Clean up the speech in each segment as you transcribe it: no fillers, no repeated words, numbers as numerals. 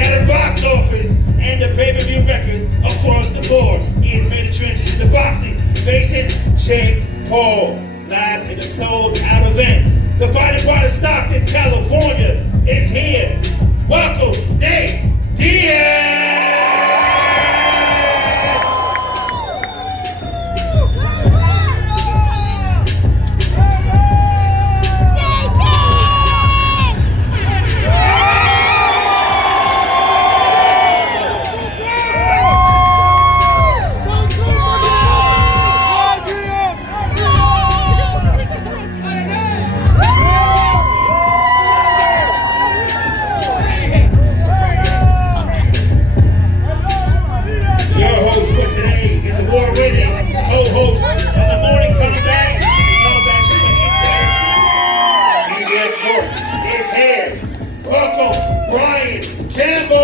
shattered box office and the pay-per-view records across the board. He has made a transition to boxing, facing Jake Paul last in a sold-out event. The fighting part of Stockton, California is here. Welcome, Nate Diaz! Co-host of the morning comeback, CBS Sports is here. Welcome, Brian Campbell.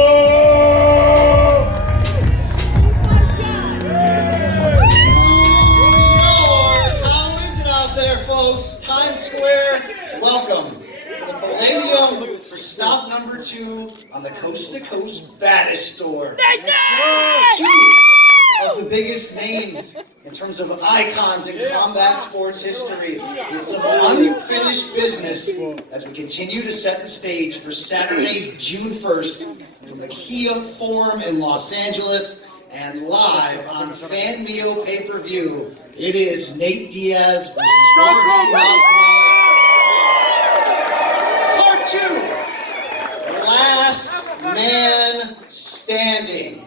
How is it out there, folks? Times Square. Welcome to the Palladium for stop number 2 on the Coast to Coast Baddest Store. Two of the biggest names in terms of icons in combat sports history, with some unfinished business as we continue to set the stage for Saturday, June 1st from the Kia Forum in Los Angeles and live on Fan Mio pay-per-view. It is Nate Diaz versus Jorge Masvidal. Part 2, Last Man Standing.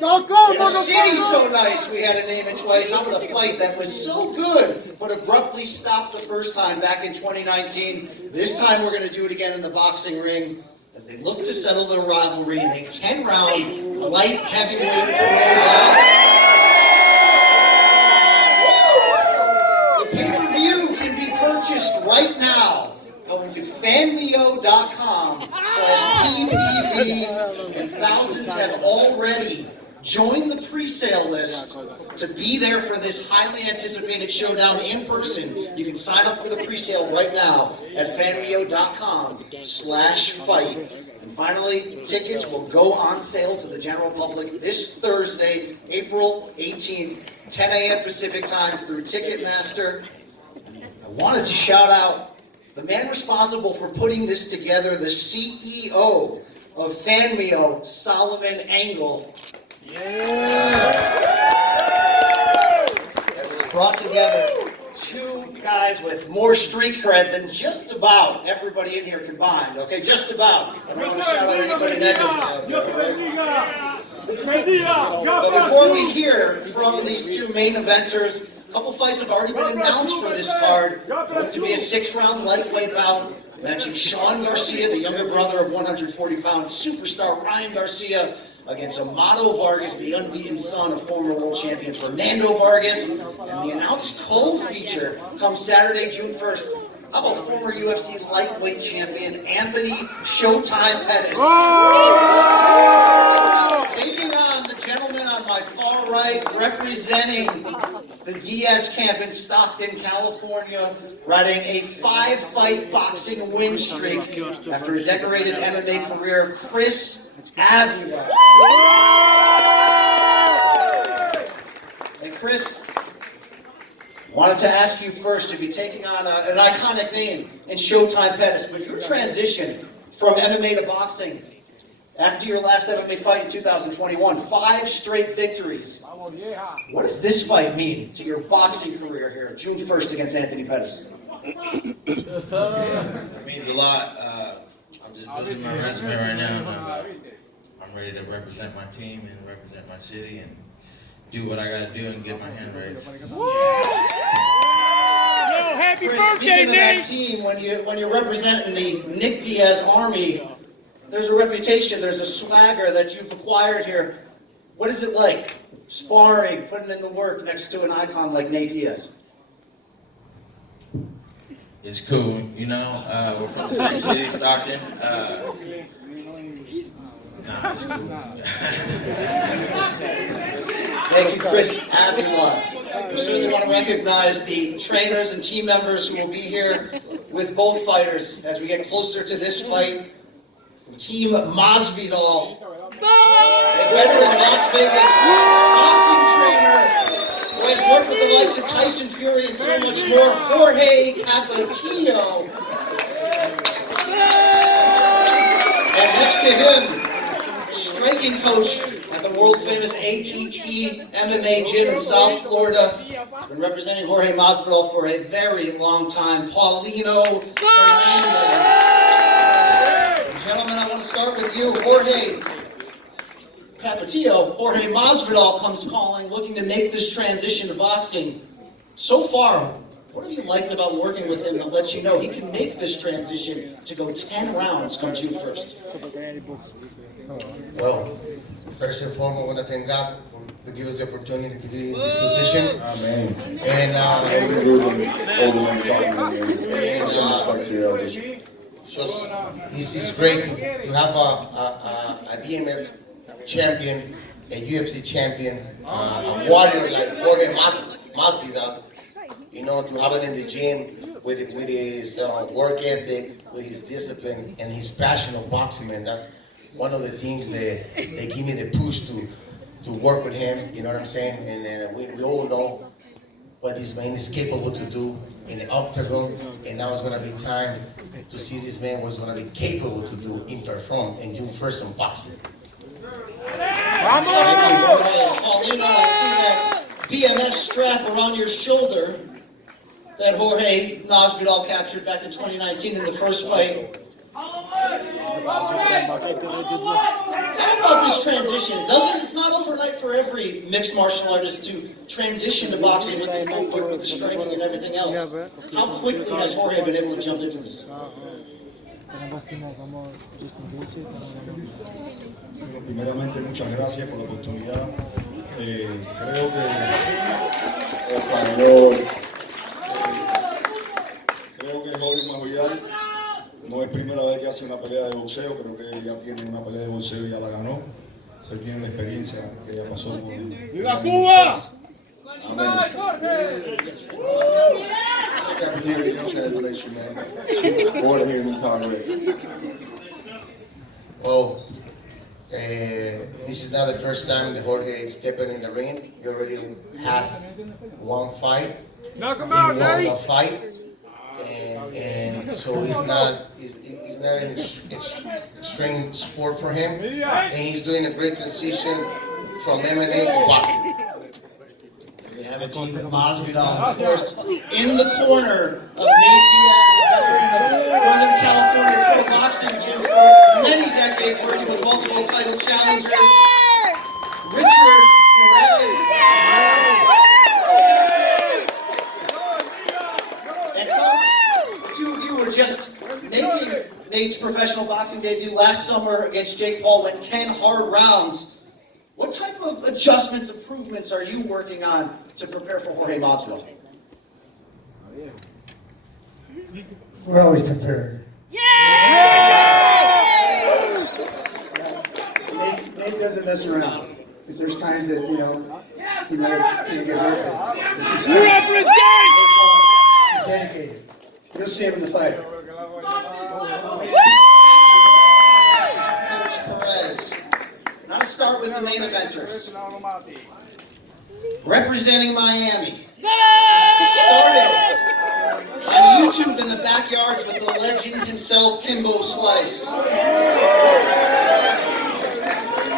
The city's so nice we had to name it twice. I'm in a fight that was so good, but abruptly stopped the first time back in 2019. This time we're going to do it again in the boxing ring as they look to settle their rivalry in a 10-round light heavyweight throwdown. The pay-per-view can be purchased right now going to fanmio.com/PPV, and thousands have already joined the pre-sale list to be there for this highly anticipated showdown in person. You can sign up for the pre-sale right now at fanmio.com/fight. And finally, tickets will go on sale to the general public this Thursday, April 18th, 10 a.m. Pacific time through Ticketmaster. I wanted to shout out the man responsible for putting this together, the CEO of FanMio, Solomon Angle. As it's brought together two guys with more street cred than just about everybody in here combined. Okay, just about. I don't want to shout out anybody negative out there, right? But before we hear from these two main eventers, a couple fights have already been announced for this card. Going to be a 6-round lightweight bout matching Sean Garcia, the younger brother of 140-pound superstar Ryan Garcia, against Amado Vargas, the unbeaten son of former world champion Fernando Vargas. And the announced co-feature comes Saturday, June 1st. How about former UFC lightweight champion Anthony Showtime Pettis? Taking on the gentleman on my far right, representing the Diaz camp in Stockton, California, riding a 5-fight boxing win streak after a decorated MMA career, Chris Avila. And Chris, wanted to ask you first to be taking on an iconic name in Showtime Pettis, but your transition from MMA to boxing after your last MMA fight in 2021, 5 straight victories. What does this fight mean to your boxing career here, June 1st against Anthony Pettis? It means a lot. I'm just building my resume right now. I'm ready to represent my team and represent my city and do what I got to do and get my hand raised. Yo, happy Chris, birthday, speaking of that team, when you're representing the Nick Diaz Army, there's a reputation, there's a swagger that you've acquired here. What is it like sparring, putting in the work next to an icon like Nate Diaz? It's cool, you know. We're from the same city, Stockton. It's cool. Thank you, Chris Avila. We certainly want to recognize the trainers and team members who will be here with both fighters as we get closer to this fight. From Team Masvidal, a veteran Las Vegas boxing trainer who has worked with the likes of Tyson Fury and so much more, Jorge Masvidal. And next to him, striking coach at the world-famous ATT MMA gym in South Florida. He's been representing Jorge Masvidal for a very long time, Paulino Hernandez. Gentlemen, I want to start with you, Jorge Capetillo. Jorge Masvidal comes calling, looking to make this transition to boxing. So far, what have you liked about working with him that lets you know he can make this transition to go 10 rounds come June 1st? Well, first and foremost, I want to thank God to give us the opportunity to be in this position. Amen. And this is great to have a BMF champion, a UFC champion, a warrior like Jorge Masvidal. You know, to have it in the gym with his work ethic, with his discipline, and his passion of boxing, man. That's one of the things that they give me the push to work with him. You know what I'm saying? And we all know what this man is capable to do in the octagon, and now it's going to be time to see this man what's going to be capable to do in perform in June 1st in boxing. Paulino, I see that BMS strap around your shoulder that Jorge Masvidal captured back in 2019 in the first fight. How about this transition? It's not overnight for every mixed martial artist to transition to boxing with the footwork, with the striking and everything else. How quickly has Jorge been able to jump into this? Primeramente, muchas gracias por la oportunidad. Creo que Jorge Masvidal no es primera vez que hace una pelea de boxeo, creo que ya tiene una pelea de boxeo y ya la ganó. O sea, tiene la experiencia que ya pasó por ¡Viva Cuba! Well, this is not the first time that Jorge is stepping in the ring. He already has one fight. Knock him out, he won Daddy. a fight, and so it's not an extreme sport for him. And he's doing a great transition from MMA to boxing. We have a team of Masvidal, of course, in the corner of Nate Diaz, a veteran of Northern California pro boxing gym for many decades, working with multiple title challengers. Richard Perez. And the two of you were just making Nate's professional boxing debut last summer against Jake Paul, went 10 hard rounds. What type of adjustments, improvements are you working on to prepare for Jorge Masvidal? We're always prepared. Nate doesn't mess around. If there's times that, he might get hurt, but he's dedicated. You'll see him in the fight. Coach Perez. Now to start with the main eventers. Representing Miami. Started on YouTube in the backyards with the legend himself, Kimbo Slice.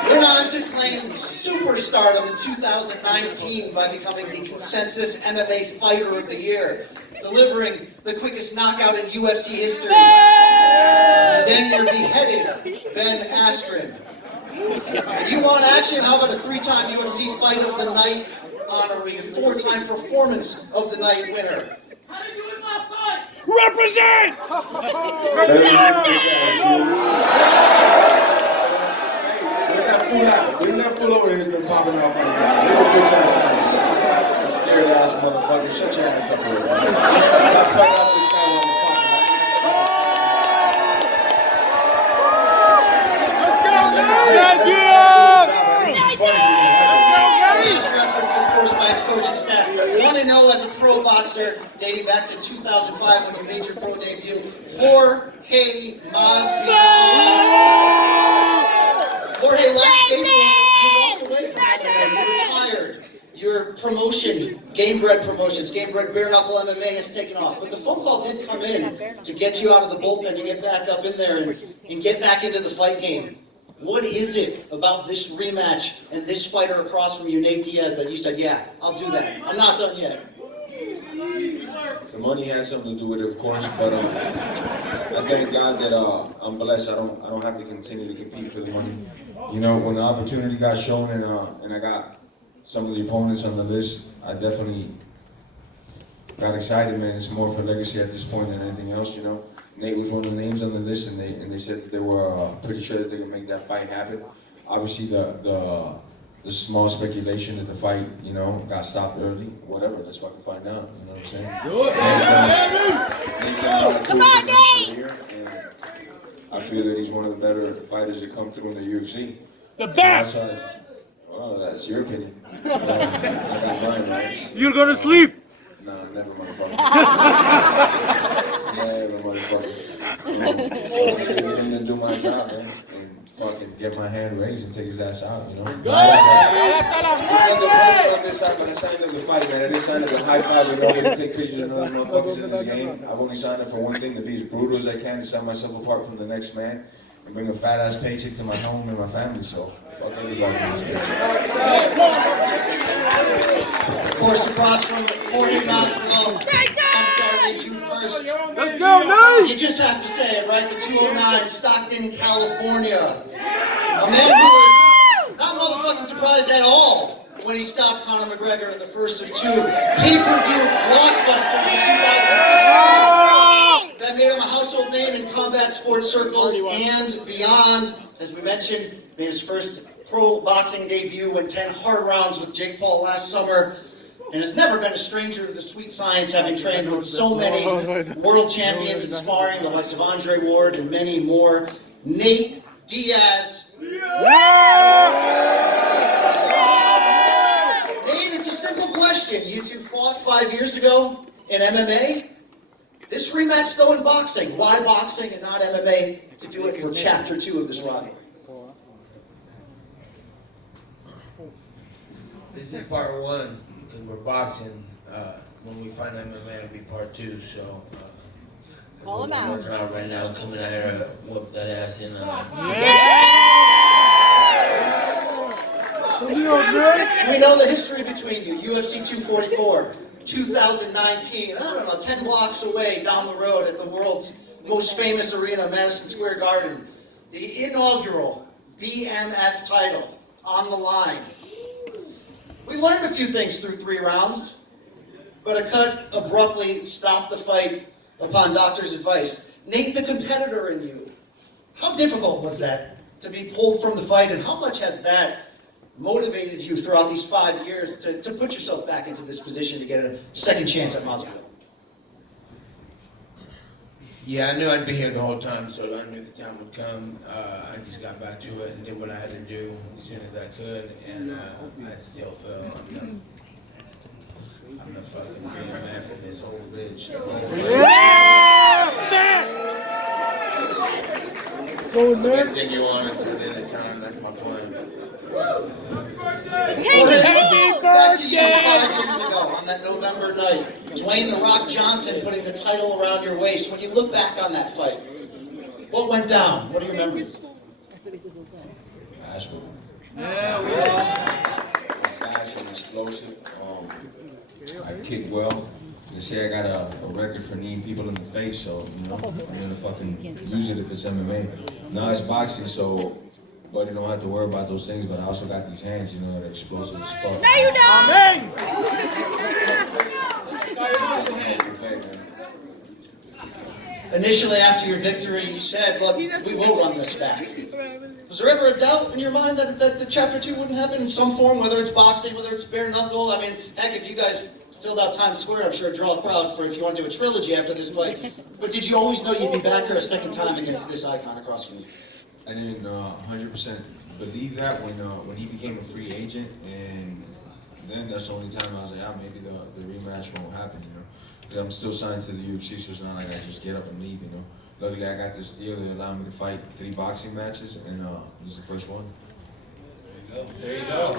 Went on to claim superstardom in 2019 by becoming the consensus MMA Fighter of the Year, delivering the quickest knockout in UFC history. Then you're beheaded Ben Askren. If you want action, how about a 3-time UFC Fight of the Night honoree, a 4-time Performance of the Night winner? How did you do it last night? Represent! Bring that fool over here, he's been popping off like that. Give a bitch ass out. You scared ass motherfucker. Shut your ass up over there. Reference, of course, by his coaching staff. 1-0 as a pro boxer, dating back to 2005 when you made your pro debut. Jorge Masvidal. Jorge, last April, you walked away from MMA. You retired. Your promotion, Gamebred Promotions, Gamebred Bare Knuckle MMA has taken off. But the phone call did come in to get you out of the bullpen, to get back up in there and get back into the fight game. What is it about this rematch and this fighter across from you, Nate Diaz, that you said, yeah, I'll do that. I'm not done yet. The money has something to do with it, of course, but I thank God that I'm blessed. I don't have to continue to compete for the money. You know, when the opportunity got shown and I got some of the opponents on the list, I definitely got excited, man. It's more for legacy at this point than anything else, you know. Nate was one of the names on the list, and they said that they were pretty sure that they could make that fight happen. Obviously, the small speculation that the fight, you know, got stopped early, whatever. Let's fucking find out. You know what I'm saying? Nate's had a lot of tools in his career, and I feel that he's one of the better fighters that come through in the UFC. The best! Well, that's your opinion. I got mine, right? You're gonna sleep! No, never, motherfucker. Never, motherfucker. I'm just gonna get in and do my job, man. And fucking get my hand raised and take his ass out, you know? When I signed up to fight, man, I didn't sign up to high five and nobody to take pictures of other motherfuckers in this game. I've only signed up for one thing, to be as brutal as I can, to set myself apart from the next man, and bring a fat ass paycheck to my home and my family, so fuck everybody in this bitch. Of course, across from Jorge Masvidal, on Saturday, June 1st. Let's go, Nate! You just have to say it, right? The 209, Stockton, California. A man who was not motherfucking surprised at all when he stopped Conor McGregor in the first of two pay-per-view blockbusters in 2016. That made him a household name in combat sports circles and beyond. As we mentioned, made his first pro boxing debut, went 10 hard rounds with Jake Paul last summer, and has never been a stranger to the sweet science, having trained with so many world champions and sparring, the likes of Andre Ward and many more. Nate Diaz. Nate, it's a simple question. You two fought 5 years ago in MMA. This rematch, though, in boxing. Why boxing and not MMA to do it for chapter 2 of this rivalry? This is part 1, because we're boxing. When we find MMA, it'll be part 2, so... Call him out. We're working out right now, coming out here to whoop that ass in. We know the history between you. UFC 244, 2019. I don't know, 10 blocks away down the road at the world's most famous arena, Madison Square Garden. The inaugural BMF title on the line. We learned a few things through 3 rounds, but a cut abruptly stopped the fight upon doctor's advice. Nate, the competitor in you, how difficult was that to be pulled from the fight, and how much has that motivated you throughout these 5 years to put yourself back into this position to get a second chance at Masvidal? Yeah, I knew I'd be here the whole time, so I knew the time would come. I just got back to it and did what I had to do as soon as I could, and I still feel I'm the fucking man for this whole bitch. Everything you want until the end of time, that's my plan. Back to you 5 years ago on that November night. Dwayne "The Rock" Johnson putting the title around your waist. When you look back on that fight, what went down? What are your memories? Fast one. Fast and explosive. I kick well. They say I got a record for kneeing people in the face, so, you know, I'm gonna fucking use it if it's MMA. Now it's boxing, so buddy don't have to worry about those things, but I also got these hands, you know, that are explosive as fuck. No, you don't! Initially, after your victory, you said, look, we will run this back. Was there ever a doubt in your mind that the Chapter 2 wouldn't happen in some form, whether it's boxing, whether it's bare knuckle? I mean, heck, if you guys filled out Times Square, I'm sure it'd draw a crowd for if you want to do a trilogy after this fight. But did you always know you'd be back here a second time against this icon across from you? I didn't 100% believe that when he became a free agent, and then that's the only time I was like, maybe the rematch won't happen, you know. Because I'm still signed to the UFC, so it's not like I just get up and leave, you know. Luckily, I got this deal that allowed me to fight 3 boxing matches, and this is the first one. There you go.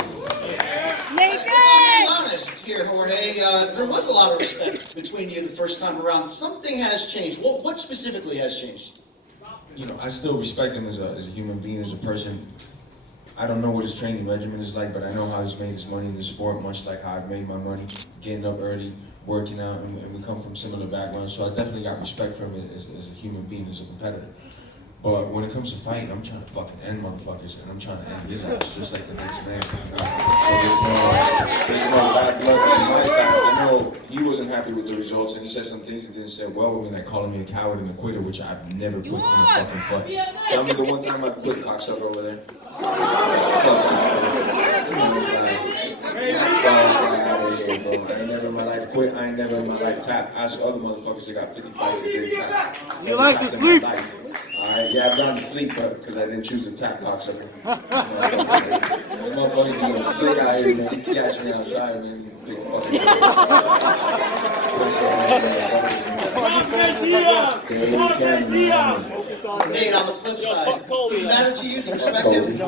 Nate! Be honest here, Jorge. There was a lot of respect between you the first time around. Something has changed. What specifically has changed? You know, I still respect him as a human being, as a person. I don't know what his training regimen is like, but I know how he's made his money in the sport, much like how I've made my money, getting up early, working out, and we come from similar backgrounds. So I definitely got respect for him as a human being, as a competitor. But when it comes to fighting, I'm trying to fucking end motherfuckers, and I'm trying to end his ass just like the next man. You know? So there's no bad blood on my side. I know he wasn't happy with the results, and he said some things and didn't say well with me, like calling me a coward and a quitter, which I've never put in a fucking fight. Tell me the one time I quit, cocksucker over there. I ain't never in my life quit. I ain't never in my life tapped. Ask other motherfuckers that got 50 fights that did tap. You like to sleep? Alright, yeah, I've gone to sleep, but because I didn't choose to tap, cocksucker. Those motherfuckers be getting slick out here, man. You catch me outside, man. Big fucking Nate, on the flip side, does it matter to you? Do you respect him as a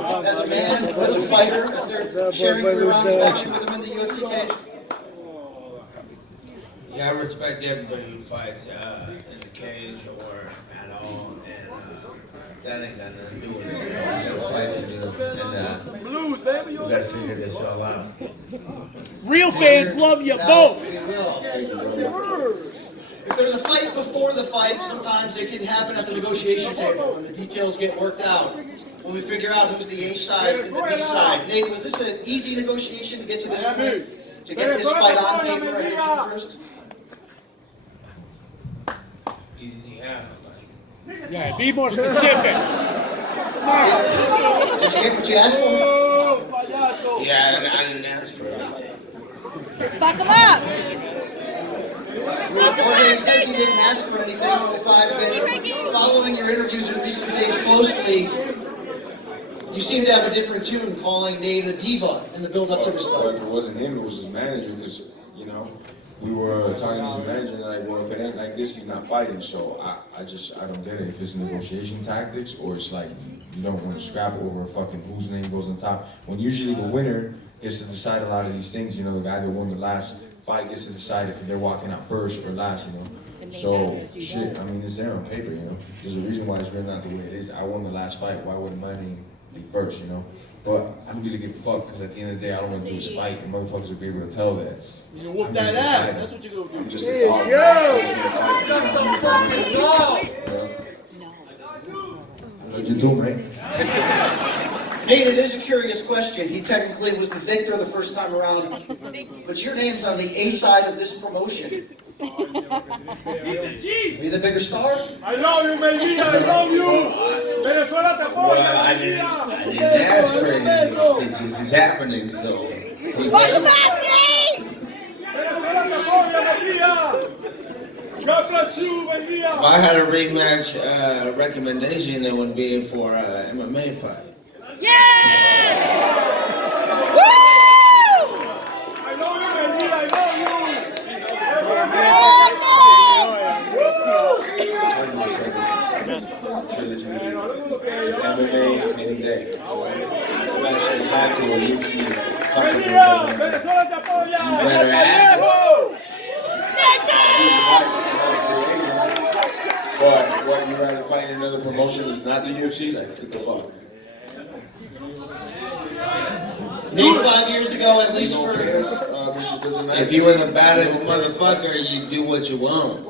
man, as a fighter, after sharing 3 rounds of action with him in the UFC cage? Yeah, I respect everybody who fights in the cage or at all, and that ain't got nothing to do with it. We got a fight to do, and we gotta figure this all out. Real fans love you both. We will. If there's a fight before the fight, sometimes it can happen at the negotiation table when the details get worked out. When we figure out who's the A side and the B side. Nate, was this an easy negotiation to get to this point? To get this fight on paper ahead of you first? Yeah, be more specific. Did you get what you asked for? Yeah, I didn't ask for anything. Just fuck him up. Jorge says he didn't ask for anything. If I've been following your interviews in recent days closely, you seem to have a different tune, calling Nate a diva in the build-up to this fight. If it wasn't him, it was his manager, because, you know, we were talking to his manager, and like, well, if it ain't like this, he's not fighting. So I don't get it. If it's negotiation tactics, or it's like you don't want to scrap over fucking whose name goes on top. When usually the winner gets to decide a lot of these things. You know, the guy that won the last fight gets to decide if they're walking out first or last. You know, so shit. I mean, it's there on paper. You know, there's a reason why it's written out the way it is. I won the last fight. Why wouldn't my name be first? You know. But I don't really give a fuck, because at the end of the day, all I want to do is fight, and motherfuckers will be able to tell that. You whoop that ass. That's what you're gonna do. I'm just a dog. What you do, man? Nate, it is a curious question. He technically was the victor the first time around, but your name's on the A side of this promotion. Are you the bigger star? I love you, baby. I love you. Venezuela te apoya. Well, I didn't ask for anything. It's just it's happening, so. Fuck him up, Nate! Venezuela te apoya, baby. God bless you, baby. If I had a rematch recommendation, it would be for an MMA fight. Yeah! Woo! I love you, baby. I love you. MMA any day. I'm actually signed to a UFC company. Venezuela te apoya. You better ask. But what, you rather fight in another promotion that's not the UFC? Like, what the fuck? Nate, 5 years ago, at least for... If you were the baddest motherfucker, you do what you want.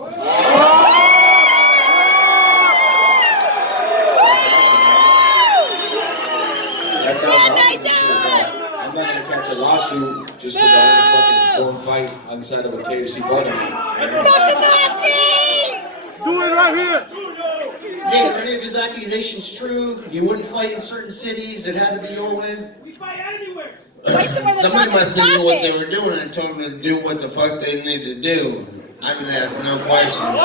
That's how I'm not gonna catch a lawsuit just because I want to fucking go and fight on the side of a KFC button. Do it right here. Nate, are any of his accusations true? You wouldn't fight in certain cities, it had to be your way? Somebody must have knew what they were doing and told them to do what the fuck they needed to do. I didn't ask no questions.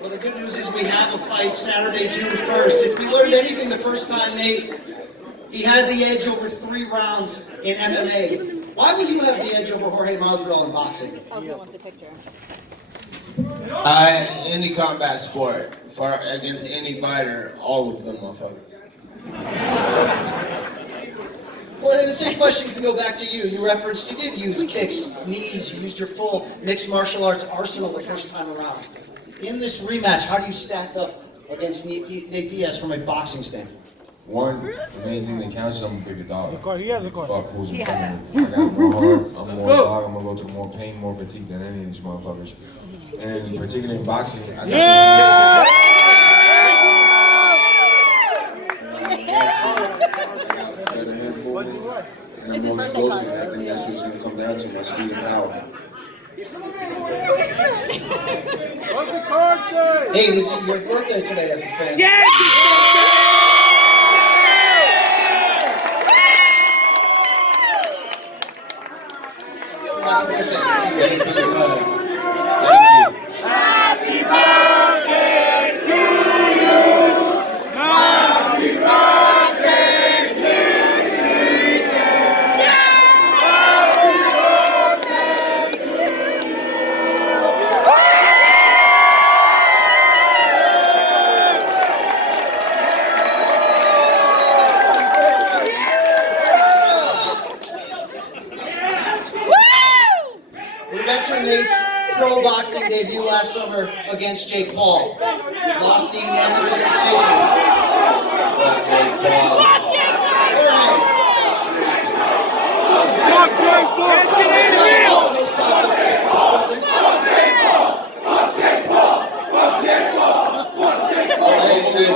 Well, the good news is we have a fight Saturday, June 1st. If we learned anything the first time, Nate, he had the edge over 3 rounds in MMA. Why would you have the edge over Jorge Masvidal in boxing? Oh, who wants a picture? Any combat sport, against any fighter, all of them motherfuckers. same question can go back to you. You referenced you did use kicks, knees, you used your full mixed martial arts arsenal the first time around. In this rematch, how do you stack up against Nate Diaz from a boxing standpoint? One, the main thing that counts is I'm a bigger dog. He has a car. Fuck who's in front of me. I got more heart, I'm more dog, I'm gonna go through more pain, more fatigue than any of these motherfuckers. And particularly in boxing, I got better hand movement, and I'm more explosive, and I think that's what it's gonna come down to, my speed and power. What's the card say? Hey, this is your birthday today as a fan. Happy birthday to you. Happy birthday to you. Happy birthday to you. We mentioned Nate's pro boxing debut last summer against Jake Paul. Lost the unanimous decision. Fuck Jake Paul. That shit ain't real.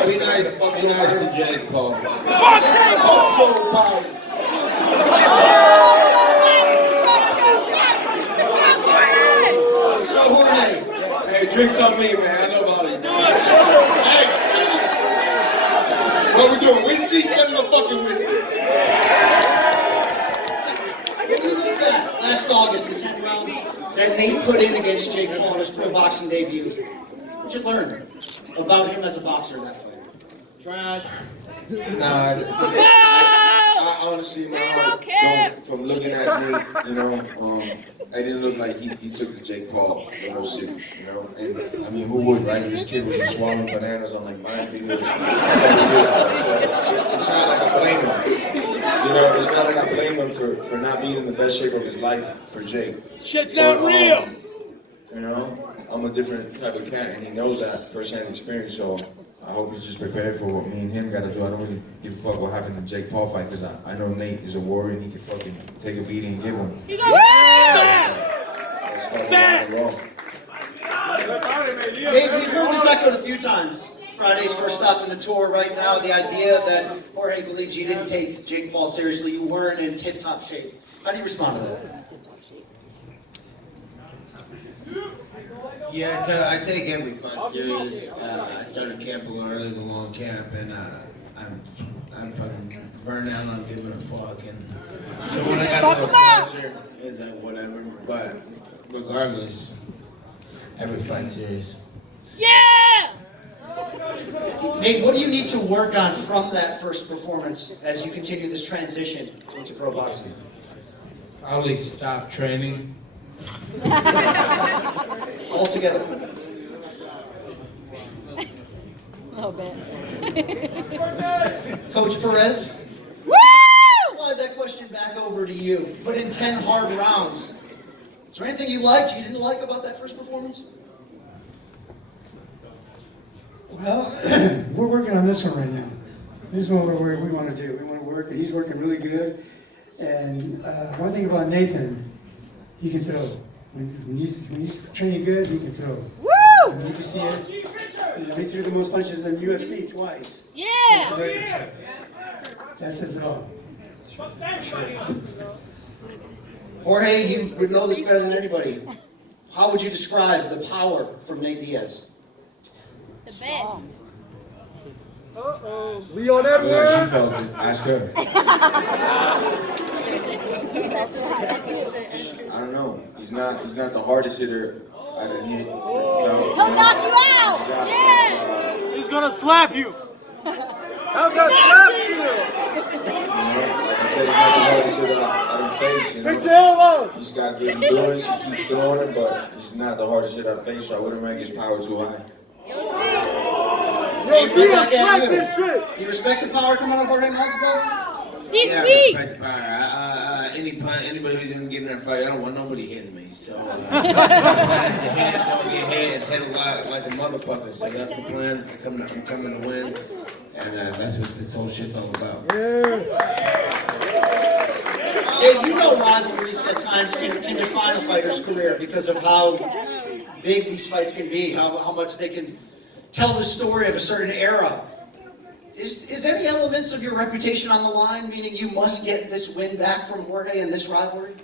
Be nice to Jake Paul. So Jorge, Hey, drinks on me, man. I know about it. Hey! What we doing? Whiskey? Send me a fucking whiskey. what do you think back last August, the 10 rounds that Nate put in against Jake Paul in his pro boxing debut? What did you learn about him as a boxer in that fight? Trash. Nah, I honestly, man, from looking at me, you know, it didn't look like he took the Jake Paul the most serious, you know. And I mean, who would, right? This kid was just swallowing bananas on like my videos. So it's not like I blame him. You know, it's not like I blame him for not being in the best shape of his life for Jake. Shit's not real. You know, I'm a different type of cat, and he knows that firsthand experience. So I hope he's just prepared for what me and him got to do. I don't really give a fuck what happened in the Jake Paul fight because I know Nate is a warrior and he can fucking take a beating and give one. You go. Nate, we've heard this echoed a few times. Friday's first stop in the tour right now. The idea that Jorge believes you didn't take Jake Paul seriously, you weren't in tip-top shape. How do you respond to that? Yeah, I take every fight serious. I started camp a little early, the long camp, and I'm fucking burned out on giving a fuck. And so when I got a little closer, it's like whatever. But regardless, every fight serious. Yeah! Nate, what do you need to work on from that first performance as you continue this transition into pro boxing? Probably stop training. All together. A little bit. Coach Perez, Woo! slide that question back over to you. But in 10 hard rounds, is there anything you liked, you didn't like about that first performance? Well, we're working on this one right now. This is what we want to do. We want to work, and he's working really good. And one thing about Nathan, he can throw. When he's training good, he can throw. Woo! And you can see it. You know, he threw the most punches in UFC twice. Yeah! That says it all. Jorge, you would know this better than anybody. How would you describe the power from Nate Diaz? The best. Leon Yeah, she Edwards. felt it. Ask her. I don't know. He's not the hardest hitter I done hit. He'll knock you out! Yeah! He's gonna slap you. How's that slap you? Like I said, he's not the hardest hitter I done faced. You Fix know? your elbow. He's got good endurance. He keeps throwing it, but he's not the hardest hitter I faced. So I wouldn't rank his power too high. You'll see. Yo, Diaz, slap this shit. Do you respect the power coming out of Jorge Masvidal? He's Yeah, weak. respect the power. Anybody who's gonna get in that fight, I don't want nobody hitting me. So, don't get hit a lot like a motherfucker. So that's the plan. I'm coming to win, and that's what this whole shit's all about. Yeah, you know rivalries at times can define a fighter's career because of how big these fights can be, how much they can tell the story of a certain era. Is any elements of your reputation on the line, meaning you must get this win back from Jorge in this rivalry?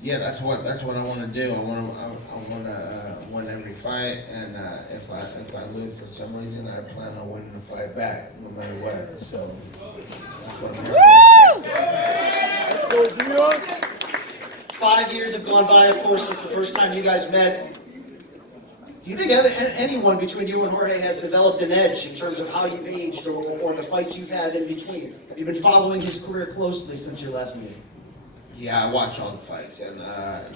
Yeah, that's what I want to do. I want to win every fight, and if I lose for some reason, I plan on winning the fight back, no matter what. So that's what I'm working. 5 years have gone by, of course, since the first time you guys met. Do you think anyone between you and Jorge has developed an edge in terms of how you've aged or the fights you've had in between? Have you been following his career closely since your last meeting? Yeah, I watch all the fights, and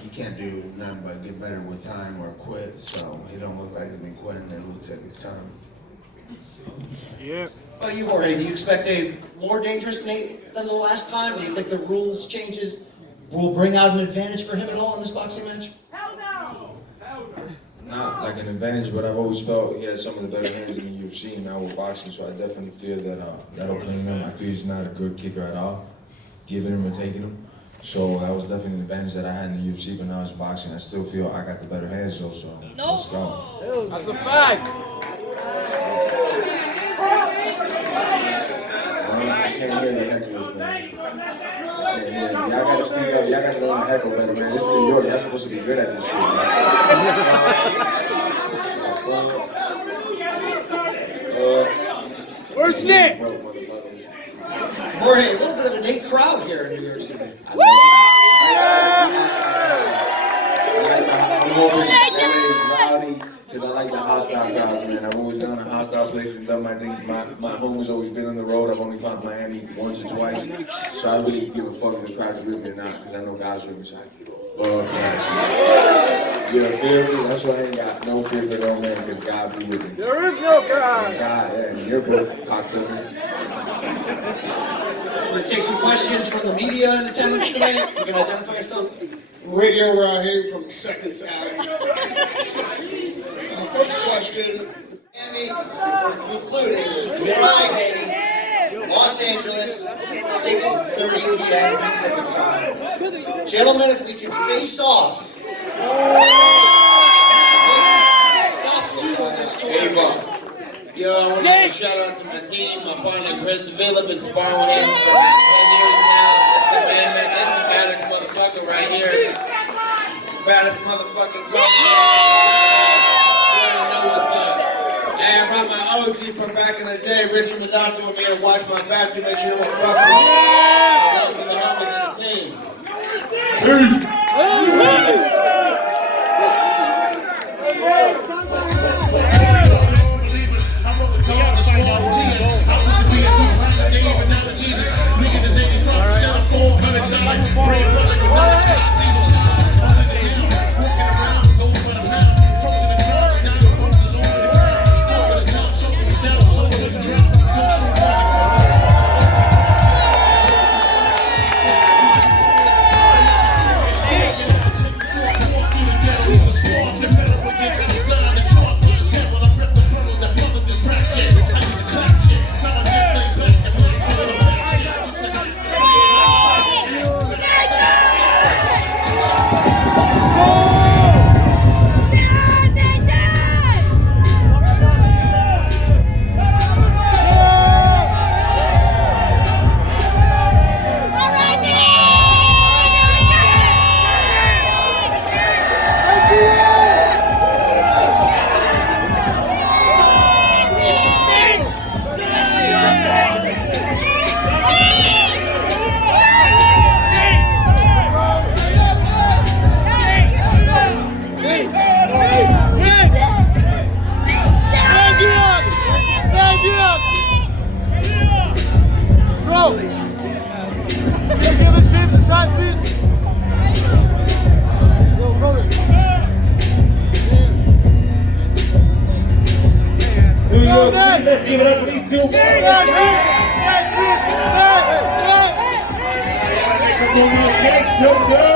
you can't do nothing but get better with time or quit. So he don't look like he's been quitting. It looks like it's time. Yeah. How about you, Jorge? Do you expect a more dangerous Nate than the last time? Do you think the rules changes will bring out an advantage for him at all in this boxing match? Not like an advantage, but I've always felt he had some of the better hands in the UFC now with boxing, so I definitely feel that that'll claim him. I feel he's not a good kicker at all, giving him or taking him. So that was definitely an advantage that I had in the UFC, but now it's boxing. I still feel I got the better hands though, so let's go. That's a fact. I can't hear the hecklers, man. I can't hear them. Y'all gotta speak up. Y'all gotta learn to heckle better, man. This is New York. Y'all supposed to be good at this shit, man. Where's Nick? Jorge, a little bit of a Nate crowd here in New York City. I'm hoping LA is rowdy because I like the hostile crowds, man. I've always gone to hostile places and done my thing. My home has always been on the road. I've only fought Miami once or twice, so I really give a fuck if the crowd is with me or not because I know God's with me, so I give a fuck. You feel me? That's why I ain't got no fear for no man because God be with me. There is no God. God, yeah, in your book, cocksucker. I'm going to take some questions from the media in attendance tonight. You can identify yourself. Radio right here from the second side. First question. Miami, before concluding Friday, Los Angeles, 6:30 p.m. Pacific time. Gentlemen, if we can face off. Stop two on this tour. Yo, I want to give a shout out to my team, my partner Chris Villa, been sparring with him for about 10 years now. That's the baddest motherfucker right here. Baddest motherfucking girl. You know what's up. Hey, I brought my OG from back in the day, Richard Madonna, with me to watch my back to make sure we're fucking. Welcome to the homies of the team. Let's give it up for these two. to go.